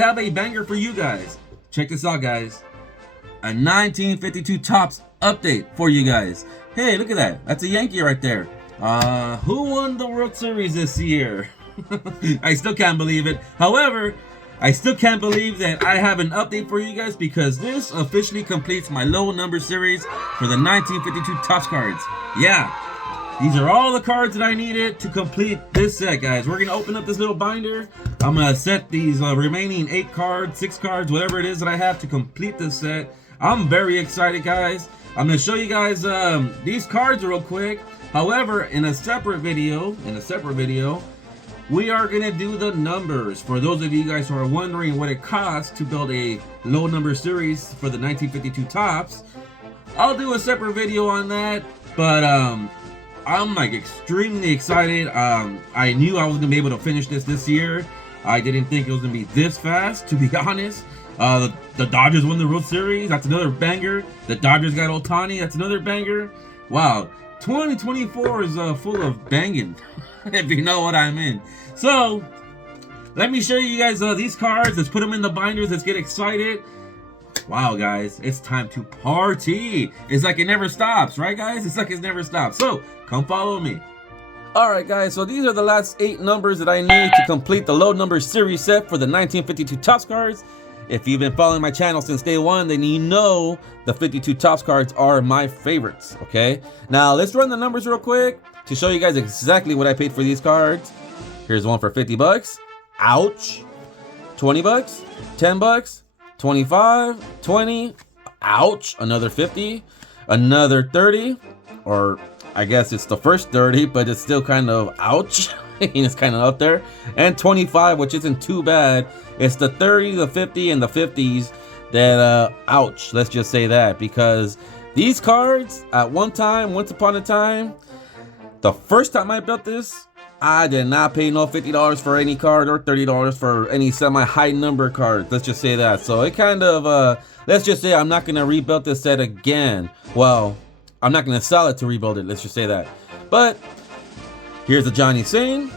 have a banger for you guys. Check this out, guys. A 1952 Topps update for you guys. Hey, look at that. That's a Yankee right there. Who won the World Series this year? I still can't believe it. However, I still can't believe that I have an update for you guys because this officially completes my low number series for the 1952 Topps cards. Yeah, these are all the cards that I needed to complete this set, guys. We're gonna open up this little binder. I'm gonna set these remaining 8 cards, 6 cards, whatever it is that I have to complete this set. I'm very excited, guys. I'm gonna show you guys these cards real quick. However, in a separate video, we are gonna do the numbers. For those of you guys who are wondering what it costs to build a low number series for the 1952 Topps, I'll do a separate video on that. But I'm like extremely excited. I knew I was gonna be able to finish this year. I didn't think it was gonna be this fast, to be honest. The Dodgers won the World Series. That's another banger. The Dodgers got Ohtani. That's another banger. Wow, 2024 is full of banging, if you know what I mean. So let me show you guys these cards. Let's put them in the binders. Let's get excited. Wow, guys, it's time to party. It's like it never stops, right, guys? It's like it never stops. So come follow me. All right, guys, so these are the last 8 numbers that I need to complete the low number series set for the 1952 Topps cards. If you've been following my channel since day one, then you know the 52 Topps cards are my favorites, okay? Now, let's run the numbers real quick to show you guys exactly what I paid for these cards. Here's one for 50 bucks. Ouch. 20 bucks. 10 bucks. 25. 20. Ouch. Another 50. Another 30. Or I guess it's the first 30, but it's still kind of ouch. It's kind of up there. And 25, which isn't too bad. It's the 30, the 50, and the 50s that, ouch, let's just say that. Because these cards, at one time, once upon a time, the first time I built this, I did not pay no $50 for any card or $30 for any semi-high number cards. Let's just say that. So it kind of, let's just say I'm not going to rebuild this set again. Well, I'm not going to sell it to rebuild it. Let's just say that. But here's a Johnny Singh.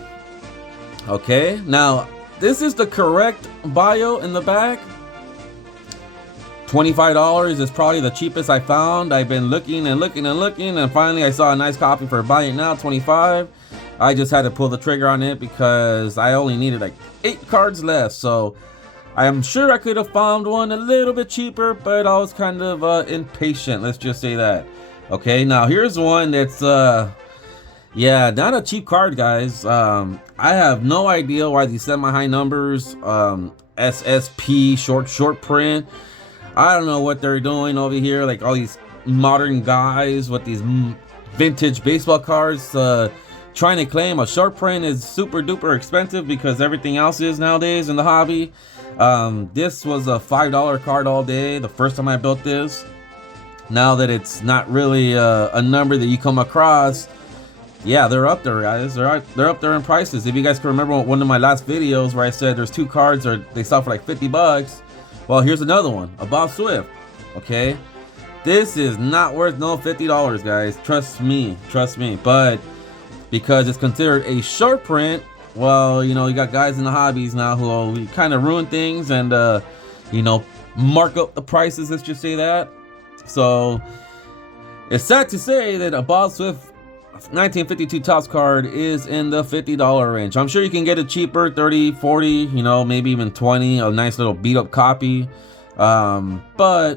Okay, now this is the correct bio in the back. $25 is probably the cheapest I found. I've been looking and looking and looking, and finally I saw a nice copy for Buy It Now, 25. I just had to pull the trigger on it because I only needed like 8 cards left. So I am sure I could have found one a little bit cheaper, but I was kind of impatient. Let's just say that. Okay, now here's one that's yeah, not a cheap card, guys. I have no idea why these semi-high numbers, SSP, short print. I don't know what they're doing over here. Like all these modern guys with these vintage baseball cards, trying to claim a short print is super duper expensive because everything else is nowadays in the hobby. This was a $5 card all day the first time I built this. Now that it's not really a number that you come across, yeah, they're up there, guys. They're up there in prices. If you guys can remember one of my last videos where I said there's 2 cards or they sell for like 50 bucks. Well, here's another one, a Bob Swift. Okay, this is not worth no $50, guys. Trust me. But because it's considered a short print, well, you know, you got guys in the hobbies now who kind of ruin things and you know, mark up the prices. Let's just say that. So it's sad to say that a Bob Swift 1952 Topps card is in the $50 range. I'm sure you can get it cheaper, 30, 40, you know, maybe even 20, a nice little beat up copy. But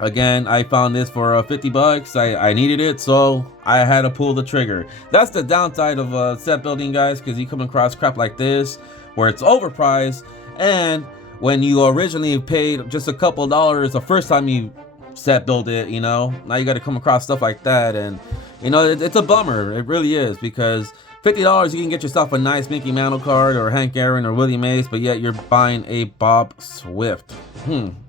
again, I found this for 50 bucks. I needed it, so I had to pull the trigger. That's the downside of set building, guys, because you come across crap like this where it's overpriced, and when you originally paid just a couple dollars the first time you set build it, you know, now you got to come across stuff like that, and you know, it's a bummer. It really is, because $50 you can get yourself a nice Mickey Mantle card or Hank Aaron or Willie Mays, but yet you're buying a Bob Swift.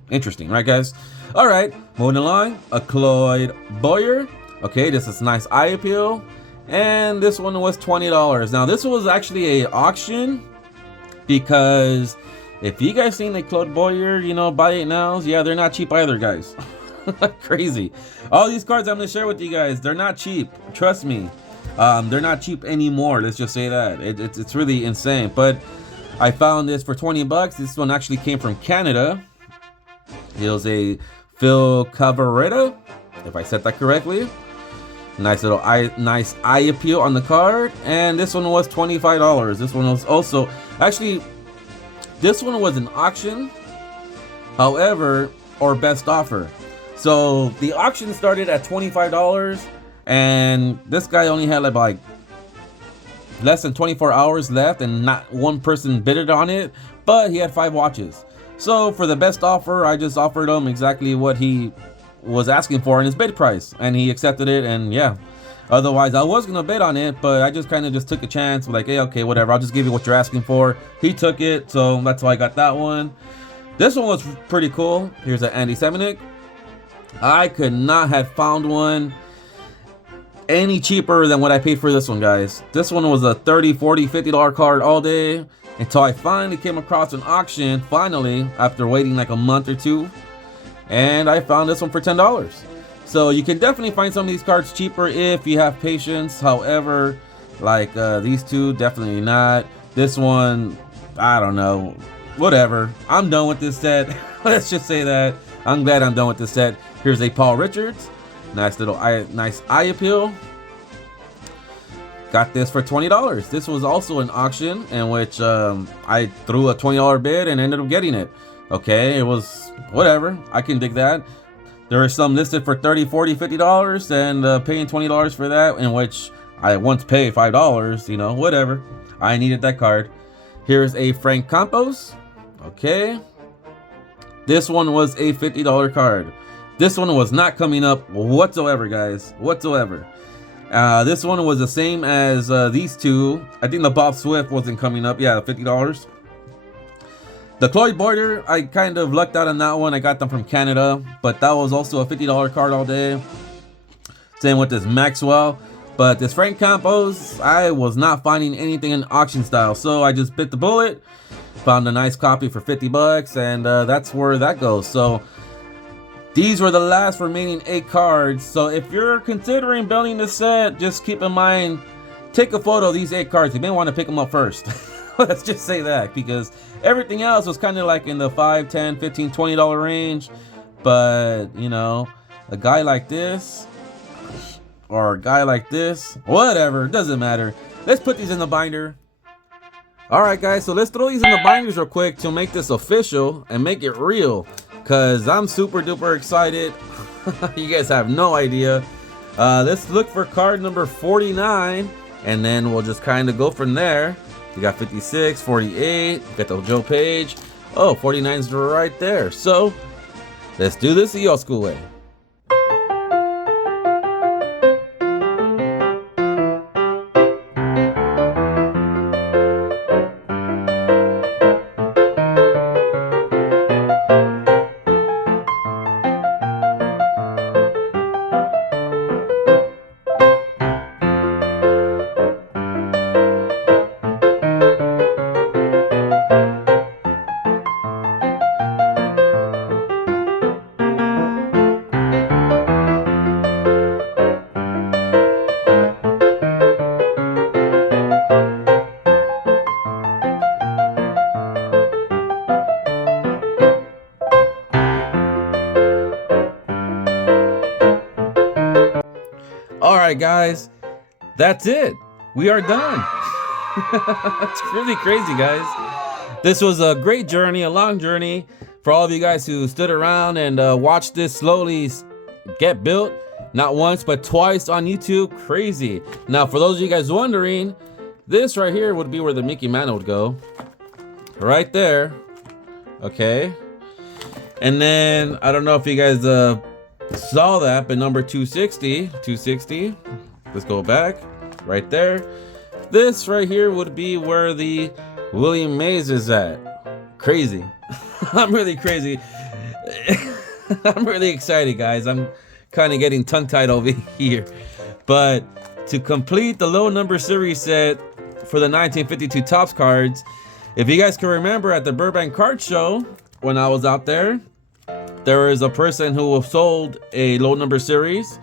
Interesting, right, guys? All right, moving along, a Cloyd Boyer. Okay, this is nice eye appeal, and this one was $20. Now this was actually a auction, because if you guys seen the Cloyd Boyer, you know, Buy It Nows, yeah, they're not cheap either, guys. Crazy. All these cards I'm gonna share with you guys, they're not cheap. Trust me, they're not cheap anymore. Let's just say that. It's really insane. But I found this for 20 bucks. This one actually came from Canada. It was a Phil Cavarretta, if I said that correctly. Nice little nice eye appeal on the card. And this one was $25. This one was also, actually, this one was an auction, however, or best offer. So the auction started at $25, and this guy only had like less than 24 hours left, and not one person bidded on it, but he had 5 watches. So for the best offer, I just offered him exactly what he was asking for in his bid price, and he accepted it. And yeah, otherwise I was gonna bid on it, but I just kind of just took a chance, like, hey, okay, whatever, I'll just give you what you're asking for. He took it, so that's why I got that one. This one was pretty cool. Here's an Andy Semenuk. I could not have found one any cheaper than what I paid for this one, guys. This one was a $30, $40, $50 card all day, until I finally came across an auction, finally, after waiting like a month or two, and I found this one for $10. So you can definitely find some of these cards cheaper if you have patience. However, like these two, definitely not. This one, I don't know, whatever. I'm done with this set. Let's just say that. I'm glad I'm done with this set. Here's a Paul Richards. Nice little nice eye appeal. Got this for $20. This was also an auction in which I threw a $20 bid and ended up getting it. Okay, it was whatever. I can dig that. There are some listed for $30, $40, $50, and paying $20 for that, in which I once paid $5, you know, whatever. I needed that card. Here's a Frank Campos. Okay. This one was a $50 card. This one was not coming up whatsoever, guys. Whatsoever. This one was the same as these two. I think the Bob Swift wasn't coming up. Yeah, $50. The Chloe Boyder, I kind of lucked out on that one. I got them from Canada, but that was also a $50 card all day. Same with this Maxwell. But this Frank Campos, I was not finding anything in auction style, so I just bit the bullet, found a nice copy for 50 bucks, and that's where that goes. So these were the last remaining 8 cards. So if you're considering building this set, just keep in mind, take a photo of these 8 cards. You may want to pick them up first. Let's just say that, because everything else was kind of like in the $5, $10, $15, $20 range. But, you know, a guy like this, or a guy like this, whatever, doesn't matter. Let's put these in the binder. Alright guys, so let's throw these in the binders real quick to make this official and make it real, because I'm super duper excited. You guys have no idea. Let's look for card number 49, and then we'll just kind of go from there. We got 56, 48, got the Joe Page. Oh, 49's right there. So let's do this the old school way. Alright guys, that's it. We are done. It's really crazy, guys. This was a great journey, a long journey for all of you guys who stood around and watched this slowly get built. Not once, but twice on YouTube. Crazy. Now, for those of you guys wondering, this right here would be where the Mickey Mantle would go. Right there. Okay. And then, I don't know if you guys saw that, but number 260, let's go back right there. This right here would be where the William Mays is at. Crazy. I'm really crazy. I'm really excited, guys. I'm kind of getting tongue-tied over here. But to complete the low number series set for the 1952 Topps cards, if you guys can remember at the Burbank Card Show when I was out there, there is a person who sold a low number series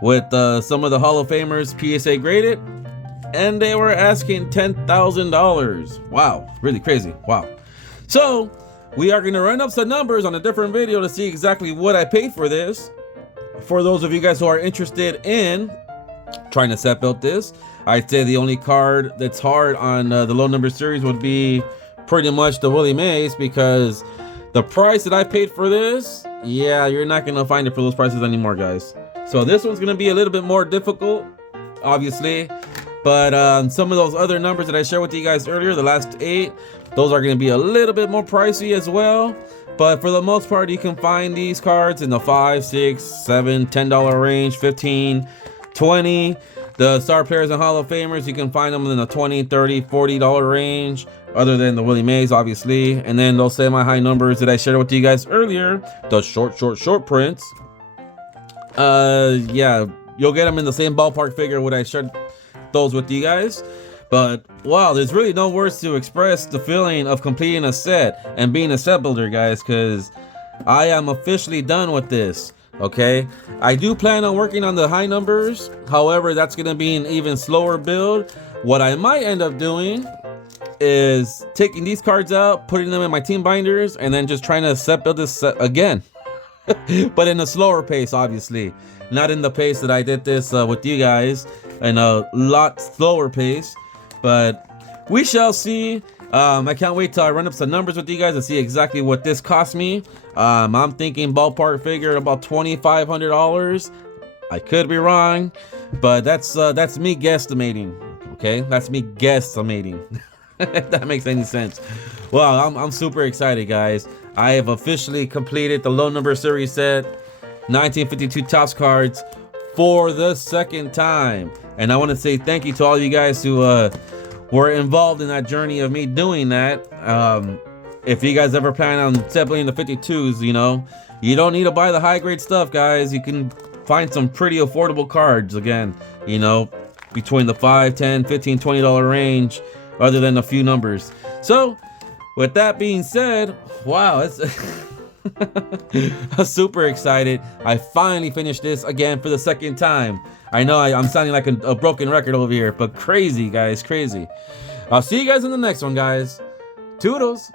with some of the Hall of Famers PSA graded. and they were asking $10,000. Wow, really crazy. Wow. So we are going to run up some numbers on a different video to see exactly what I paid for this. For those of you guys who are interested in trying to set build this, I'd say the only card that's hard on the low number series would be pretty much the Willie Mays, because the price that I paid for this, yeah, you're not going to find it for those prices anymore, guys. So this one's going to be a little bit more difficult, obviously, but some of those other numbers that I shared with you guys earlier, the last 8, those are going to be a little bit more pricey as well. But for the most part, you can find these cards in the $5, $6, $7, $10 range, 15, 20. The star players and Hall of Famers, you can find them in the $20, $30, $40 range, other than the Willie Mays, obviously. And then those semi-high numbers that I shared with you guys earlier, the short prints. Yeah, you'll get them in the same ballpark figure when I shared those with you guys. But wow, there's really no words to express the feeling of completing a set and being a set builder, guys, because I am officially done with this. Okay, I do plan on working on the high numbers. However, that's going to be an even slower build. What I might end up doing is taking these cards out, putting them in my team binders, and then just trying to set build this set again. But in a slower pace, obviously. Not in the pace that I did this with you guys, in a lot slower pace. But we shall see. I can't wait till I run up some numbers with you guys to see exactly what this cost me. I'm thinking ballpark figure about $2,500. I could be wrong, but that's me guesstimating. Okay, that's me guesstimating. If that makes any sense. Well, I'm super excited, guys. I have officially completed the low number series set, 1952 Topps cards, for the second time. And I want to say thank you to all you guys who were involved in that journey of me doing that. If you guys ever plan on settling the 52s, you know, you don't need to buy the high grade stuff, guys. You can find some pretty affordable cards again, you know, between the $5, $10, $15, $20 range, other than a few numbers. So with that being said, wow, it's I'm super excited. I finally finished this again for the second time. I know I'm sounding like a broken record over here, but crazy, guys, crazy. I'll see you guys in the next one, guys. Toodles.